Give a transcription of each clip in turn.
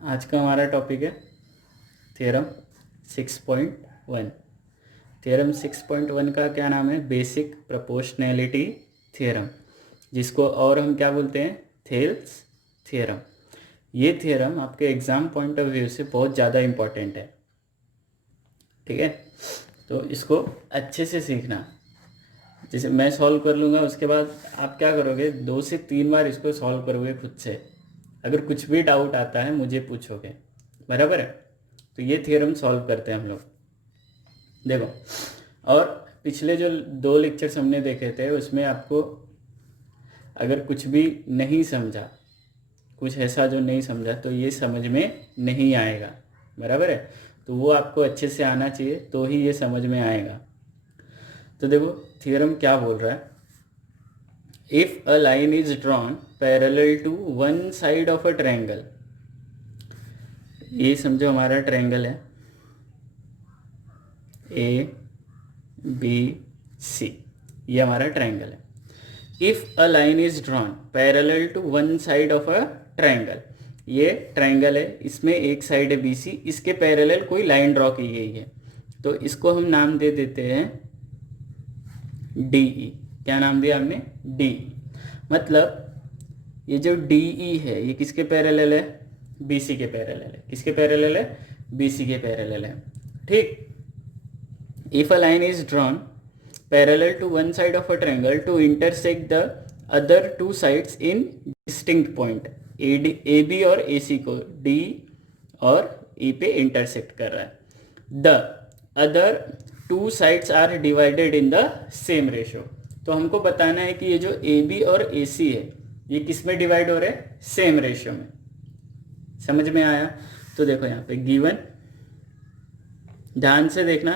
आज का हमारा टॉपिक है थ्योरम 6.1। थ्योरम 6.1 का क्या नाम है? बेसिक प्रोपोर्शनैलिटी थ्योरम, जिसको और हम क्या बोलते हैं? Thales theorem. ये थ्योरम आपके एग्ज़ाम पॉइंट ऑफ व्यू से बहुत ज़्यादा इम्पॉर्टेंट है, ठीक है? तो इसको अच्छे से सीखना। जैसे मैं सॉल्व कर लूँगा, उसके बाद आप क्या करोगे? 2 से 3 बार इसको सॉल्व करोगे खुद से। अगर कुछ भी डाउट आता है मुझे पूछोगे, बराबर है? तो ये थ्योरम सॉल्व करते हैं हम लोग। देखो, और पिछले जो 2 लेक्चर्स हमने देखे थे उसमें आपको अगर कुछ भी नहीं समझा, कुछ ऐसा जो नहीं समझा, तो ये समझ में नहीं आएगा, बराबर है? तो वो आपको अच्छे से आना चाहिए, तो ही ये समझ में आएगा। तो देखो थ्योरम क्या बोल रहा है। If a line is drawn parallel to one side of a triangle, ये समझो हमारा ट्रायंगल है ए बी सी, ये हमारा ट्रायंगल है। If a line is drawn parallel to one side of a triangle, ये ट्रायंगल है, इसमें एक साइड है बी सी, इसके पैरेलल कोई लाइन ड्रॉ की गई है, तो इसको हम नाम दे देते हैं डी ई। क्या नाम दिया हमने? D E. मतलब ये जो डी ई है ये किसके पैरेलल है? बी सी के पैरेलल है। किसके पैरेलल है? बी सी के पैरेलल है, ठीक। If a line is drawn parallel to one side of a triangle to intersect the other two sides in distinct point, AB और AC को D और E पे इंटरसेक्ट कर रहा है। The other two sides are divided in the same ratio। तो हमको बताना है कि ये जो AB और AC है ये किस में डिवाइड हो रहे हैं? सेम रेशियो में। समझ में आया? तो देखो यहाँ पे गिवन, ध्यान से देखना,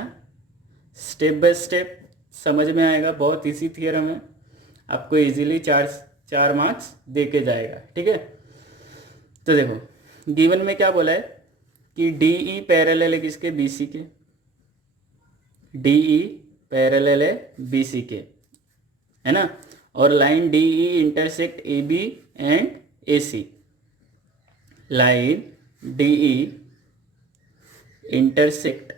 स्टेप बाय स्टेप समझ में आएगा। बहुत इजी थ्योरम है, आपको इजीली 4 मार्क्स दे के जाएगा, ठीक है? तो देखो गिवन में क्या बोला है कि डी ई पैरेलल है किसके? बी सी के। डी ई पैरेलल है बी सी के, है ना? और line D E intersect A B and A C. Line D E intersect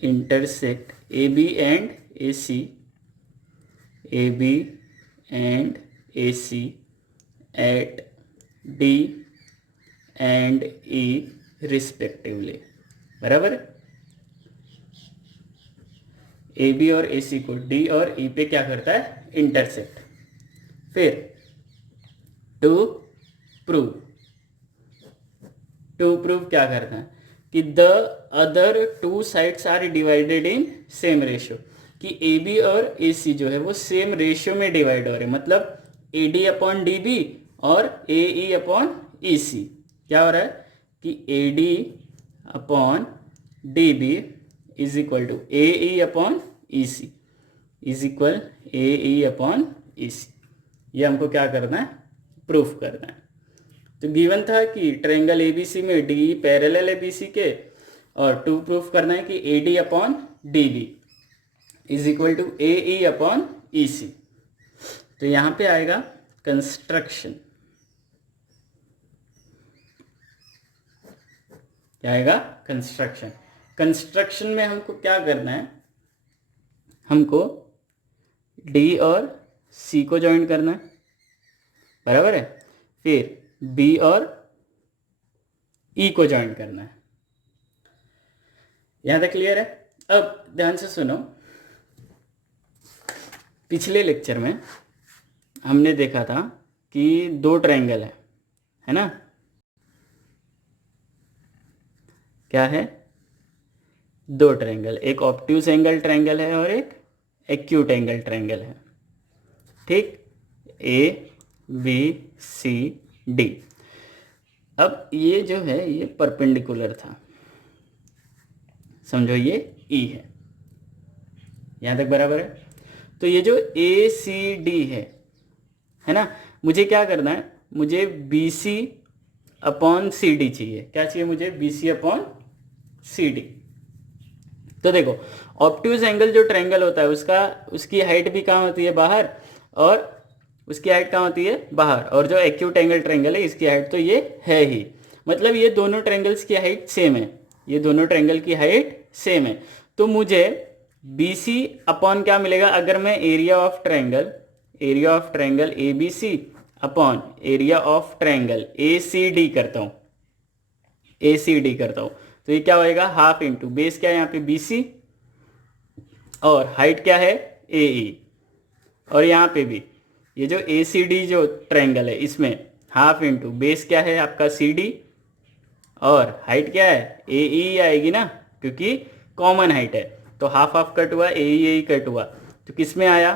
AB and AC, AB and AC at D and E respectively, बराबर है? AB और AC को D और E पे क्या करता है? इंटरसेक्ट। फिर टू प्रूव क्या करता है कि the other two sides are divided in same ratio, कि ए बी और ए सी जो है वो सेम रेशियो में डिवाइड हो रहे हैं। मतलब A D upon D B और ए ई अपॉन ई सी। क्या हो रहा है कि A D upon D B is equal to A E upon E C is equal A E upon E C. ये हमको क्या करना है? प्रूफ करना है। तो गिवन था कि ट्रायंगल एबीसी में डी पैरेलल है बीसी के, और टू प्रूफ करना है कि A D upon D B is equal to A E upon E C. तो यहां पे आएगा कंस्ट्रक्शन। क्या आएगा? कंस्ट्रक्शन। कंस्ट्रक्शन में हमको क्या करना है? हमको डी और सी को ज्वाइन करना है, बराबर है? फिर बी और ई को ज्वाइन करना है। यहां तक क्लियर है? अब ध्यान से सुनो, पिछले लेक्चर में हमने देखा था कि 2 ट्रायंगल है ना? क्या है? 2 ट्रायंगल, एक ऑब्ट्यूज एंगल ट्रायंगल है और एक एक्यूट एंगल ट्रायंगल है, ठीक? A B C D. अब ये जो है ये परपेंडिकुलर था, समझो ये ई है, यहां तक बराबर है? तो ये जो ए सी डी है ना, मुझे क्या करना है? मुझे B C upon C D चाहिए। क्या चाहिए मुझे? B C upon C D. तो देखो ऑब्ट्यूज एंगल जो ट्रायंगल होता है उसकी हाइट भी कहाँ होती है? बाहर, और उसकी हाइट कहाँ होती है, बाहर, और जो एक्यूट एंगल ट्रायंगल है इसकी हाइट तो ये है ही, मतलब ये दोनों ट्रायंगल्स की हाइट सेम है, ये दोनों ट्रायंगल की हाइट सेम है। तो मुझे बी सी अपॉन क्या मिलेगा, अगर मैं area of triangle A B C upon area of triangle A C D करता हूँ, ए सी डी करता हूँ, तो ये क्या होएगा, हाफ इंटू बेस क्या है यहाँ पे बी सी, और हाइट क्या है ए ई, और यहाँ पे भी ये जो ए सी डी जो ट्रायंगल है इसमें हाफ इंटू बेस क्या है आपका सी डी, और हाइट क्या है ए ई आएगी ना, क्योंकि कॉमन हाइट है, तो हाफ हाफ कट हुआ, ए कट हुआ, तो किस में आया,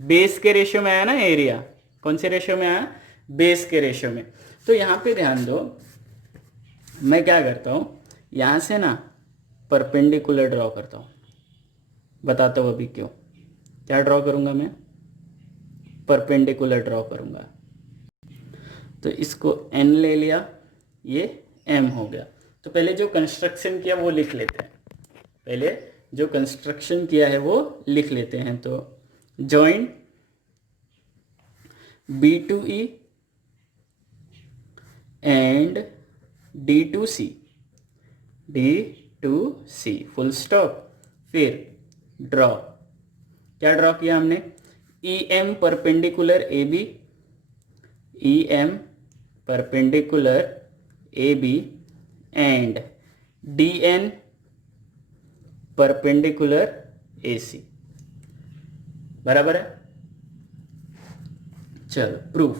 बेस के रेशियो में आया ना एरिया, कौन से रेशियो में आया, बेस के रेशियो में। तो यहाँ पे ध्यान दो, मैं क्या करता हूँ, यहाँ से ना परपेंडिकुलर ड्रॉ करता हूँ, बताता हूँ अभी क्यों, क्या ड्रॉ करूँगा मैं, परपेंडिकुलर ड्रॉ करूँगा। तो इसको एन ले लिया, ये एम हो गया। तो पहले जो कंस्ट्रक्शन किया वो लिख लेते हैं, पहले जो कंस्ट्रक्शन किया है वो लिख लेते हैं। तो join B to E and D to C, full stop, फिर ड्रॉ, क्या ड्रॉ किया हमने, E M perpendicular A B, E M perpendicular A B and D N perpendicular A C, बराबर है। चलो प्रूफ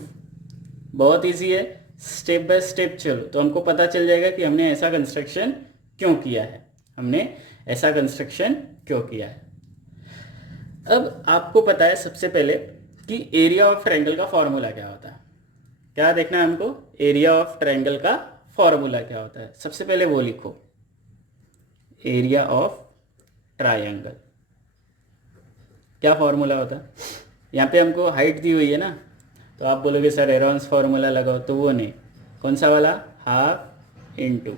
बहुत इजी है, स्टेप बाय स्टेप चलो, तो हमको पता चल जाएगा कि हमने ऐसा कंस्ट्रक्शन क्यों किया है, अब आपको पता है सबसे पहले कि एरिया ऑफ ट्रायंगल का फॉर्मूला क्या होता है, क्या देखना है हमको, एरिया ऑफ ट्रायंगल का फॉर्मूला क्या होता है, सबसे पहले वो लिखो, एरिया ऑफ ट्रायंगल क्या फॉर्मूला होता है। यहाँ पे हमको हाइट दी हुई है ना, तो आप बोलोगे सर एरॉन्स फॉर्मूला लगाओ, तो वो नहीं, कौन सा वाला, half into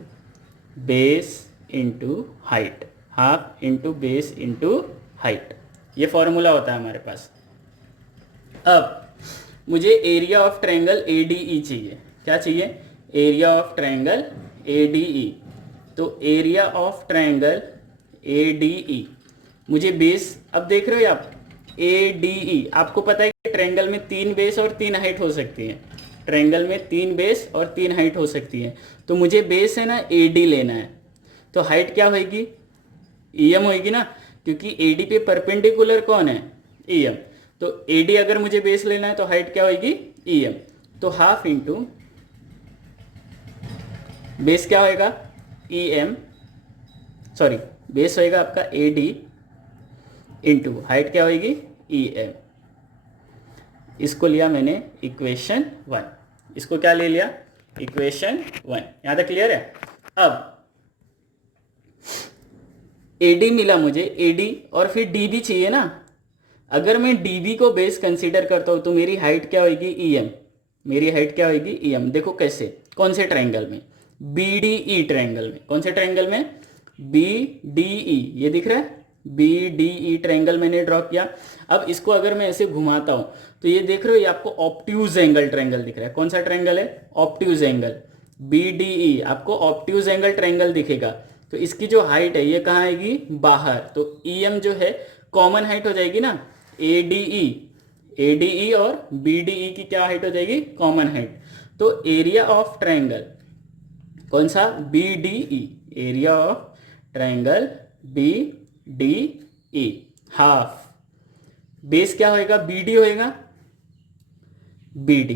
base into height, half into base into height, ये फॉर्मूला होता है हमारे पास। अब मुझे area of triangle A D E चाहिए, क्या चाहिए, area of triangle A D E, तो area of triangle A D E, मुझे बेस, अब देख रहे हो आप ए डी ई, आपको पता है कि ट्रायंगल में 3 बेस और 3 हाइट हो सकती है, ट्रायंगल में 3 बेस और 3 हाइट हो सकती है, तो मुझे बेस है ना ए डी लेना है, तो हाइट क्या होगी, ई एम होगी ना, क्योंकि ए डी पे परपेंडिकुलर कौन है, ई एम, तो ए डी अगर मुझे बेस लेना है तो हाइट क्या होगी, ई एम, तो हाफ इंटू बेस क्या होएगा, ई एम, सॉरी बेस होएगा आपका ए डी इंटू हाइट क्या होगी, ई एम, इसको लिया मैंने इक्वेशन 1, इसको क्या ले लिया, इक्वेशन 1, यहां तक क्लियर है। अब AD मिला मुझे, AD और फिर DB चाहिए ना, अगर मैं DB को बेस कंसीडर करता हूं तो मेरी हाइट क्या होगी, EM, मेरी हाइट क्या होगी, EM, देखो कैसे, कौन से ट्रायंगल में, BDE ट्रायंगल में, कौन से ट्रायंगल में, BDE, ये दिख रहा है BDE ट्रायंगल मैंने ड्रॉ किया। अब इसको अगर मैं ऐसे घुमाता हूं तो ये देख रहे हो, ये आपको ऑब्ट्यूज एंगल ट्रायंगल दिख रहा है, कौन सा ट्रायंगल है, ऑब्ट्यूज एंगल, BDE आपको ऑब्ट्यूज एंगल ट्रायंगल दिखेगा, तो इसकी जो हाइट है ये कहाँ आएगी, बाहर, तो EM जो है कॉमन हाइट हो जाएगी ना, ADE और BDE की क्या हाइट हो जाएगी, कॉमन हाइट, तो एरिया ऑफ ट्रायंगल कौन सा, BDE, area of triangle BDE, half, base क्या होएगा, BD होएगा, BD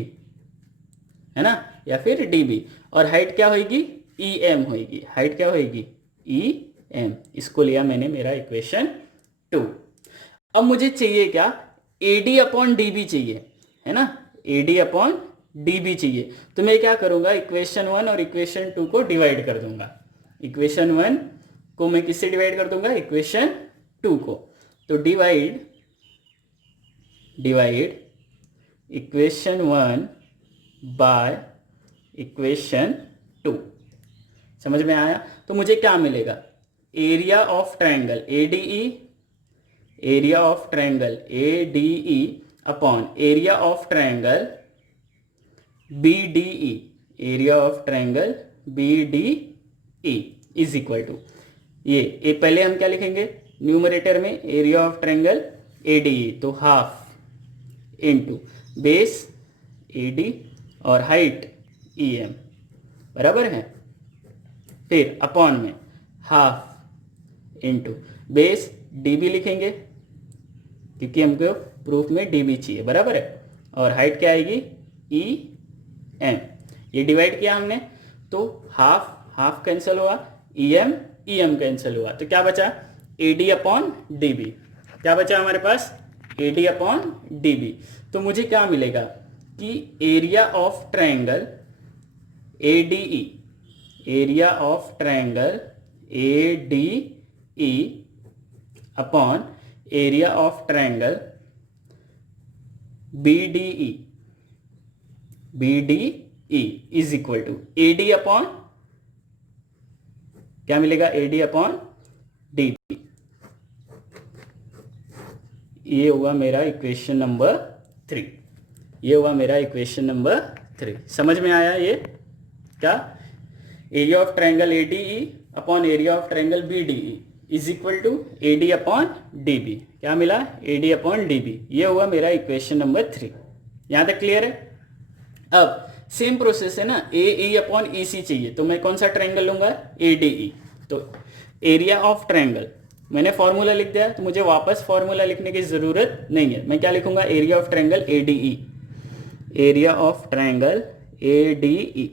है ना, या फिर DB, और हाइट क्या होएगी, EM होएगी, हाइट क्या होएगी, EM, इसको लिया मैंने मेरा इक्वेशन 2। अब मुझे चाहिए क्या, AD अपॉन DB चाहिए, है ना, AD अपॉन DB चाहिए, तो मैं क्या करूंगा, इक्वेशन 1 और इक्वेशन 2 को डिवाइड कर दूंगा, इक्वेशन 1 को मैं किससे डिवाइड कर दूंगा, इक्वेशन 2 को, तो डिवाइड इक्वेशन 1 बाय इक्वेशन 2, समझ में आया। तो मुझे क्या मिलेगा, area of triangle ADE, area of triangle ADE upon area of triangle B D E, area of triangle B D E is equal to ये पहले हम क्या लिखेंगे न्यूमरेटर में area of triangle A D E, तो half into base A D और height E M बराबर है। फिर अपॉन में half into base D B लिखेंगे क्योंकि हमको प्रूफ में डी बी चाहिए बराबर है, और हाइट क्या आएगी ई एम। ये डिवाइड किया हमने तो हाफ हाफ कैंसिल हुआ, ई एम कैंसिल हुआ, तो क्या बचा A D upon D B. क्या बचा हमारे पास A D upon D B. तो मुझे क्या मिलेगा कि area of triangle A D E, area of triangle A D E upon area of triangle B D E is equal to A D upon क्या मिलेगा A D upon D B. ये हुआ मेरा इक्वेशन नंबर 3, ये हुआ मेरा equation number 3। समझ में आया ये क्या, area of triangle A D E upon area of triangle B D E is equal to A D upon D B. क्या मिला A D upon D B. ये हुआ मेरा इक्वेशन नंबर 3। यहां तक क्लियर है। अब सेम प्रोसेस है ना, ए ई अपॉन ई सी चाहिए, तो मैं कौन सा ट्रायंगल लूंगा ए डी ई। तो एरिया ऑफ ट्रायंगल मैंने फॉर्मूला लिख दिया, तो मुझे वापस फॉर्मूला लिखने की जरूरत नहीं है। मैं क्या लिखूंगा area of triangle A D E, area of triangle A D ई।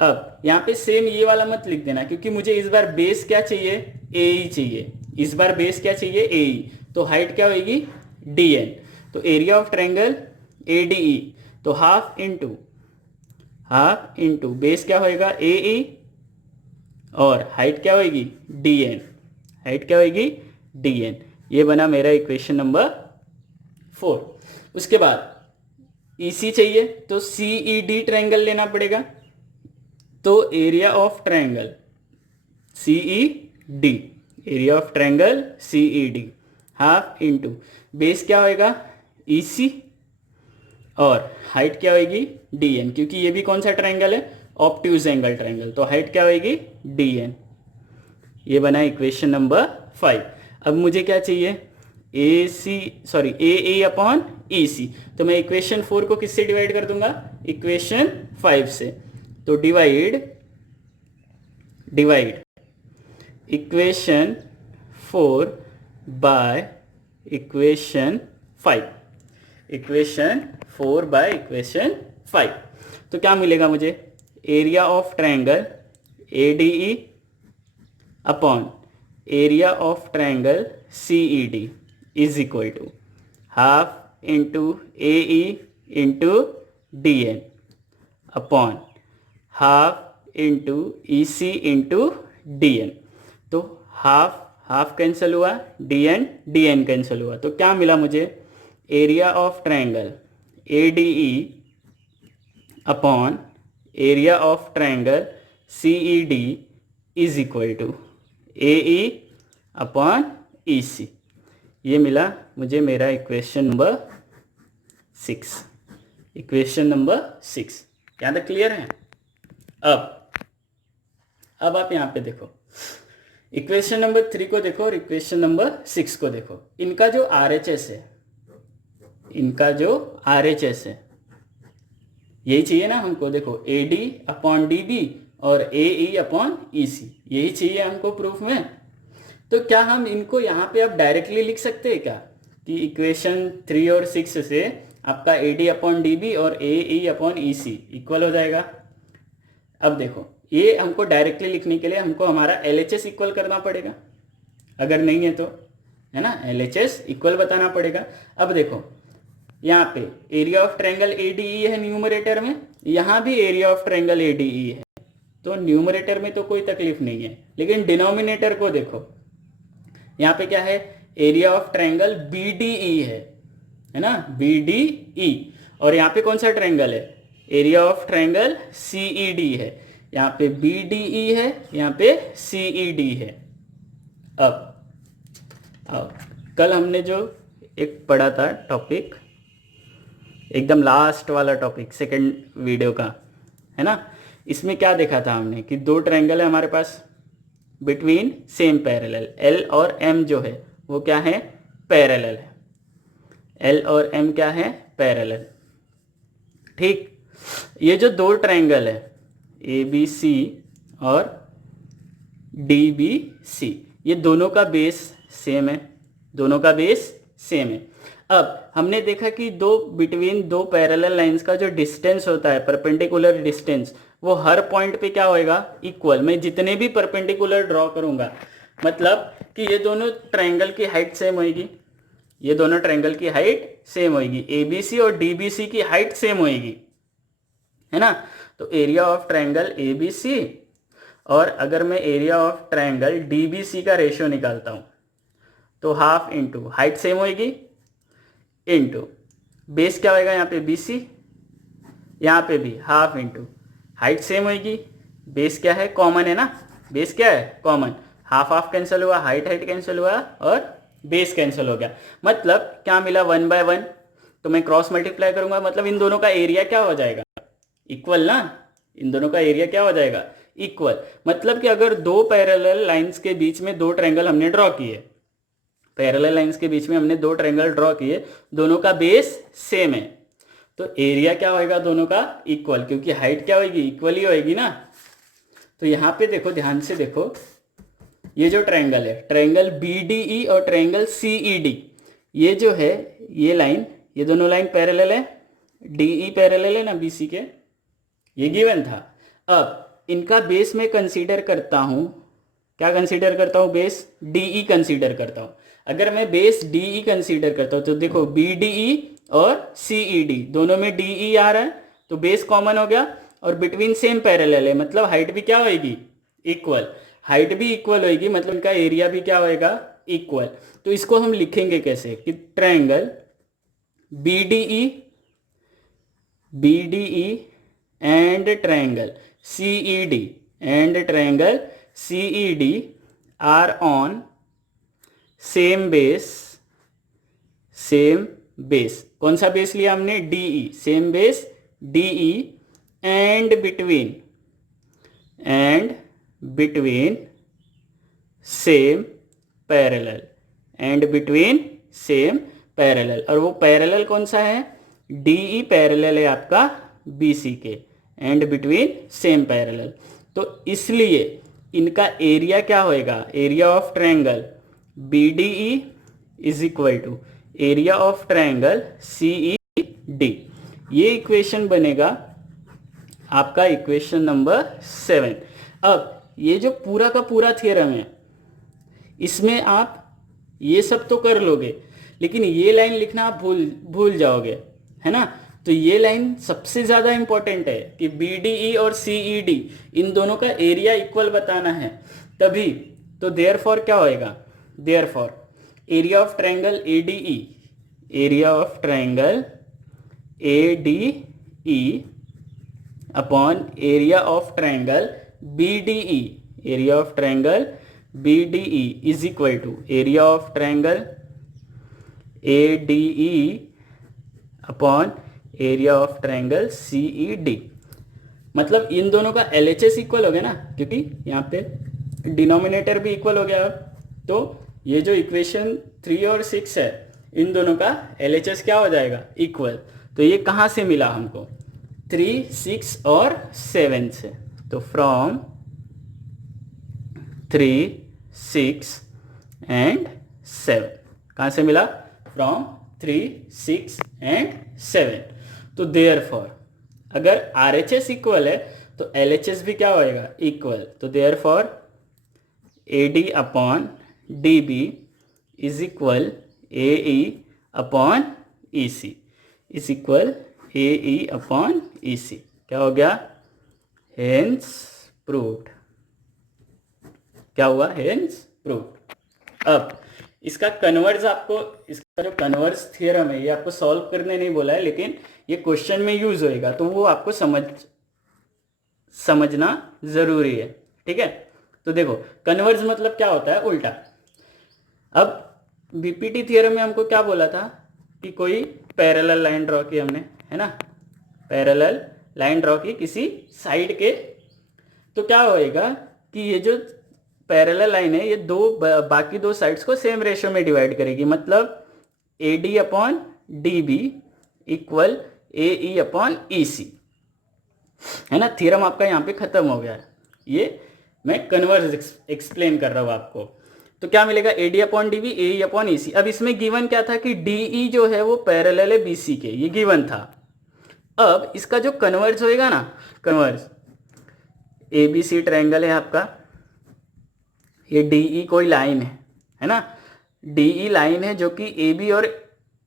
अब यहाँ पे सेम ये वाला मत लिख देना क्योंकि मुझे इस बार बेस क्या चाहिए ए ई चाहिए, इस बार बेस क्या चाहिए ए ई, तो हाइट क्या होगी डी एन। तो area of triangle A D E, तो हाफ इंटू बेस क्या होएगा ए ई और हाइट क्या होगी डी एन, हाइट क्या होगी डी एन। ये बना मेरा इक्वेशन नंबर 4। उसके बाद EC चाहिए तो CED ट्रायंगल लेना पड़ेगा। तो area of triangle CED, area of triangle CED half into base क्या होएगा EC और हाइट क्या होगी DN, क्योंकि ये भी कौन सा ट्रायंगल है ऑब्ट्यूज एंगल ट्रायंगल, तो हाइट क्या होगी DN। ये बना इक्वेशन नंबर 5। अब मुझे क्या चाहिए ए अपॉन ई सी, तो मैं इक्वेशन 4 को किससे डिवाइड कर दूंगा इक्वेशन 5 से। तो divide equation 4 by equation 5, equation 4 by equation 5। तो क्या मिलेगा मुझे area of triangle A D E upon area of triangle C E D is equal to half into A E into D N upon half into E C into D N. तो half cancel हुआ, D N cancel हुआ, तो क्या मिला मुझे area of triangle A D E upon area of triangle C E D is equal to A E upon E C. ये मिला मुझे मेरा इक्वेशन नंबर 6, इक्वेशन नंबर 6। क्या तक क्लियर है। अब आप यहाँ पे देखो इक्वेशन नंबर 3 को देखो और इक्वेशन नंबर 6 को देखो। इनका जो RHS है, यही चाहिए ना हमको। देखो AD अपॉन DB और AE अपॉन EC, यही चाहिए हमको प्रूफ में। तो क्या हम इनको यहाँ पे अब डायरेक्टली लिख सकते हैं क्या कि इक्वेशन 3 और 6 से आपका AD अपॉन DB और AE अपॉन EC इक्वल हो जाएगा। अब देखो ये हमको डायरेक्टली लिखने के लिए हमको हमारा LHS इक्वल करना पड़ेगा, अगर नहीं है तो, है ना, LHS इक्वल बताना पड़ेगा। अब देखो यहाँ पे एरिया ऑफ ट्रायंगल ADE है न्यूमरेटर में, यहाँ भी एरिया ऑफ ट्रायंगल ADE है, तो न्यूमरेटर में तो कोई तकलीफ नहीं है। लेकिन डिनोमिनेटर को देखो, यहाँ पे क्या है एरिया ऑफ ट्रायंगल BDE है ना, BDE। और यहाँ पे कौन सा ट्रायंगल है एरिया ऑफ ट्रायंगल CED है, यहाँ पे BDE है, यहाँ पे CED है। अब कल हमने जो एक पढ़ा था टॉपिक एकदम लास्ट वाला टॉपिक सेकंड वीडियो का, है ना। इसमें क्या देखा था हमने कि दो ट्रायंगल है हमारे पास बिटवीन सेम पैरेलल, एल और एम जो है वो क्या है, पैरेलल है। एल और एम क्या है, पैरेलल। ठीक, ये जो दो ट्रायंगल है ए बी सी और डी बी सी, ये दोनों का बेस सेम है, दोनों का बेस सेम है। अब हमने देखा कि बिटवीन दो पैरेलल लाइंस का जो डिस्टेंस होता है, परपेंडिकुलर डिस्टेंस, वो हर पॉइंट पे क्या होएगा, इक्वल। मैं जितने भी परपेंडिकुलर ड्रॉ करूंगा, मतलब कि ये दोनों ट्रायंगल की हाइट सेम होएगी, ये दोनों ट्रायंगल की हाइट सेम होएगी, एबीसी और डीबीसी की हाइट सेम होएगी, है ना। तो एरिया ऑफ ट्रायंगल एबीसी और अगर मैं एरिया ऑफ ट्रायंगल डीबीसी का रेशियो निकालता हूं तो हाफ इंटू हाइट सेम होएगी इंटू बेस क्या होएगा यहाँ पे बीसी, यहाँ पे भी हाफ इंटू हाइट सेम होएगी, बेस क्या है, कॉमन है ना, बेस क्या है, कॉमन। हाफ हाफ कैंसिल हुआ, हाइट हाइट कैंसिल हुआ और बेस कैंसिल हो गया। मतलब क्या मिला, 1/1। तो मैं क्रॉस मल्टीप्लाई करूंगा, मतलब इन दोनों का एरिया क्या हो जाएगा, इक्वल ना। इन दोनों का एरिया क्या हो जाएगा, इक्वल। मतलब कि अगर दो पैरेलल लाइंस के बीच में दो ट्रायंगल हमने ड्रॉ किए, पैरेलल लाइंस के बीच में हमने दो ट्रायंगल ड्रॉ किए, दोनों का बेस सेम है, तो एरिया क्या होएगा, दोनों का इक्वल, क्योंकि हाइट क्या होएगी, इक्वल ही होएगी ना। तो यहाँ पे देखो, ध्यान से देखो, ये जो ट्रायंगल है, ट्रायंगल BDE और ट्रायंगल CED, ये जो है, ये लाइन, ये दोनों लाइन पैरेलल है, DE पैरेलल है ना BC के, ये गिवन था। अब इनका बेस मैं कंसीडर करता हूं, क्या कंसीडर करता हूं, बेस DE कंसीडर करता हूं। अगर मैं बेस DE कंसीडर करता हूं तो देखो BDE और CED दोनों में DE आ रहा है, तो बेस कॉमन हो गया और बिटवीन सेम पैरेलल है, मतलब हाइट भी क्या होएगी, इक्वल। हाइट भी इक्वल होएगी, मतलब इनका एरिया भी क्या होएगा, इक्वल। तो इसको हम लिखेंगे कैसे कि triangle BDE and triangle CED are on same base। कौन सा बेस लिया हमने, DE, same base DE and between same parallel। और वो पैरेलल कौन सा है, DE पैरेलल है आपका BC के, एंड बिटवीन सेम पैरेलल। तो इसलिए इनका एरिया क्या होएगा, area of triangle BDE is equal to area of triangle CED। ये इक्वेशन बनेगा आपका इक्वेशन नंबर 7। अब ये जो पूरा का पूरा थ्योरम है, इसमें आप ये सब तो कर लोगे, लेकिन ये लाइन लिखना आप भूल जाओगे, है ना। तो ये लाइन सबसे ज्यादा इंपॉर्टेंट है कि BDE और CED इन दोनों का एरिया इक्वल बताना है तभी। तो देयरफॉर क्या होएगा, therefore area of triangle ADE, area of triangle ADE upon area of triangle BDE, area of triangle BDE is equal to area of triangle ADE upon area of triangle CED। मतलब इन दोनों का LHS equal हो गया ना, क्योंकि यहाँ पे denominator भी इक्वल हो गया। तो ये जो इक्वेशन 3 और 6 है, इन दोनों का LHS क्या हो जाएगा, इक्वल। तो ये कहाँ से मिला हमको, 3, 6 और 7 से। तो फ्रॉम 3, 6 एंड 7, कहाँ से मिला, फ्रॉम 3, 6 एंड 7। तो देयरफॉर अगर RHS इक्वल है तो LHS भी क्या होएगा, इक्वल। तो therefore AD upon DB is equal AE upon EC is equal AE upon EC। क्या हो गया, हेंस प्रूव्ड। क्या हुआ, हेंस प्रूव्ड। अब इसका कन्वर्स, आपको इसका जो कन्वर्स थ्योरम है ये आपको सॉल्व करने नहीं बोला है, लेकिन ये क्वेश्चन में यूज होएगा, तो वो आपको समझना जरूरी है, ठीक है। तो देखो कन्वर्स मतलब क्या होता है, उल्टा। अब BPT थ्योरम में हमको क्या बोला था कि कोई पैरेलल लाइन ड्रॉ की हमने, है ना, पैरेलल लाइन ड्रॉ की किसी साइड के, तो क्या होएगा कि ये जो पैरेलल लाइन है ये बाकी दो साइड्स को सेम रेशियो में डिवाइड करेगी, मतलब A D upon D B equal A E upon E C, है ना। थ्योरम आपका यहाँ पे खत्म हो गया है, ये मैं कन्वर्स एक्सप्लेन कर रहा हूँ आपको। तो क्या मिलेगा, A D upon D B A E upon E C. अब इसमें गिवन क्या था कि डी ई जो है वो पैरेलल है बी सी के, ये गिवन था। अब इसका जो कन्वर्स होएगा ना, converse A B C triangle है आपका, ये डी ई कोई लाइन है ना, डी ई लाइन है जो कि ए बी और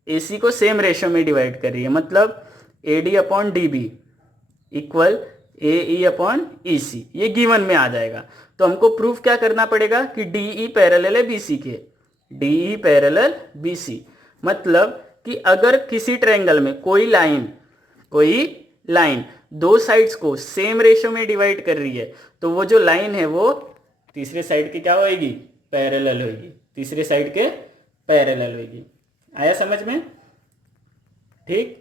ए सी को सेम रेशियो में डिवाइड कर रही है, मतलब A D upon D B equal A E upon E C, ये गिवन में आ जाएगा। तो हमको प्रूफ क्या करना पड़ेगा कि डी ई पैरेलल है बी सी के, D E parallel B C, मतलब कि अगर किसी ट्रायंगल में कोई लाइन दो साइड्स को सेम रेशियो में डिवाइड कर रही है, तो वो जो लाइन है वो तीसरे साइड की क्या होएगी, पैरेलल होएगी, तीसरे साइड के पैरेलल होएगी। आया समझ में? ठीक।